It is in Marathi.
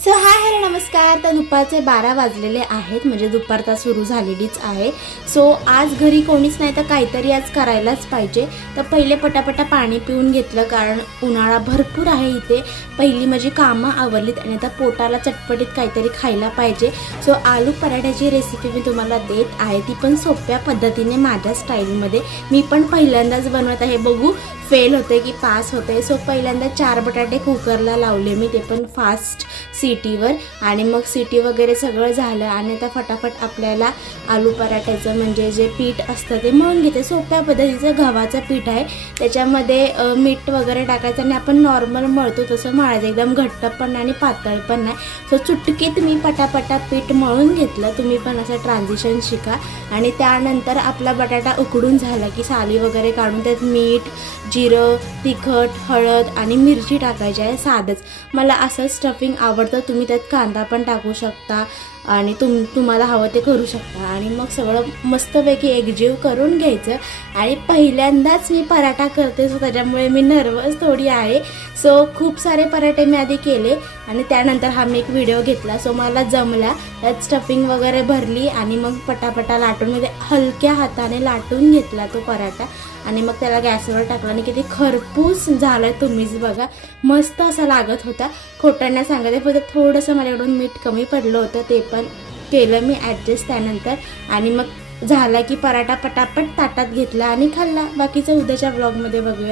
सो हाय हॅलो नमस्कार. तर दुपारचे 12 वाजलेले आहेत, म्हणजे दुपारता सुरू झालेलीच आहे. सो आज घरी कोणीच नाही तर काहीतरी आज करायलाच पाहिजे. तर पहिले पटापटा पाणी पिऊन घेतलं, कारण उन्हाळा भरपूर आहे इथे. पहिली माझी कामं आवरलीत आणि आता पोटाला चटपटीत काहीतरी खायला पाहिजे. सो आलू पराठ्याची रेसिपी मी तुम्हाला देत आहे, ती पण सोप्या पद्धतीने माझ्या स्टाईलमध्ये. मी पण पहिल्यांदाच बनवत आहे, बघू फेल होते की पास होते. सो पहिल्यांदा 4 बटाटे कुकरला लावले मी, ते पण फास्ट सिटीवर. आणि मग सिटी वगैरे सगळं झालं आणि आता फटाफट आपल्याला आलू पराठ्याचं म्हणजे जे पीठ असतं ते मळून घेते. सोप्या पद्धतीचं गव्हाचं पीठ आहे, त्याच्यामध्ये मीठ वगैरे टाकायचं आणि आपण नॉर्मल मळतो तसं मळायचं, एकदम घट्ट पण आणि पातळ पण नाही. सो चुटकीत मी पटापटा पीठ मळून घेतलं. तुम्ही पण असं ट्रान्झिशन शिका. आणि त्यानंतर आपला बटाटा उकडून झाला की साली वगैरे काढून त्यात मीठ, जिरं, तिखट, हळद आणि मिरची टाकायची आहे. साधंच मला असं स्टफिंग आवडतं. तुम्ही त्यात कांदा पण टाकू शकता आणि तुम्हाला हवं ते करू शकता. आणि मग सगळं मस्तपैकी एकजीव करून घ्यायचं. आणि पहिल्यांदाच मी पराठा करते, सो त्याच्यामुळे मी नर्वस थोडी आहे. सो खूप सारे पराठे मी आधी केले आणि त्यानंतर हा मी एक व्हिडिओ घेतला, सो मला जमला. त्यात स्टफिंग वगैरे भरली आणि मग पटापटा लाटून, म्हणजे हलक्या हाताने लाटून घेतला तो पराठा. आणि मग त्याला गॅसवर टाकला आणि किती खरपूस झाला आहे, तुम्हीच बघा. मस्त असा लागत होता. खोटं नाही सांगते, फक्त थोडंसं माझ्याकडून मीठ कमी पडलं होतं, ते पण केलं मी ॲडजस्ट त्यानंतर. आणि मग झाला की पराठा पटापट ताटात घेतला आणि खाल्ला. बाकीचं उद्याच्या व्लॉगमध्ये बघूया.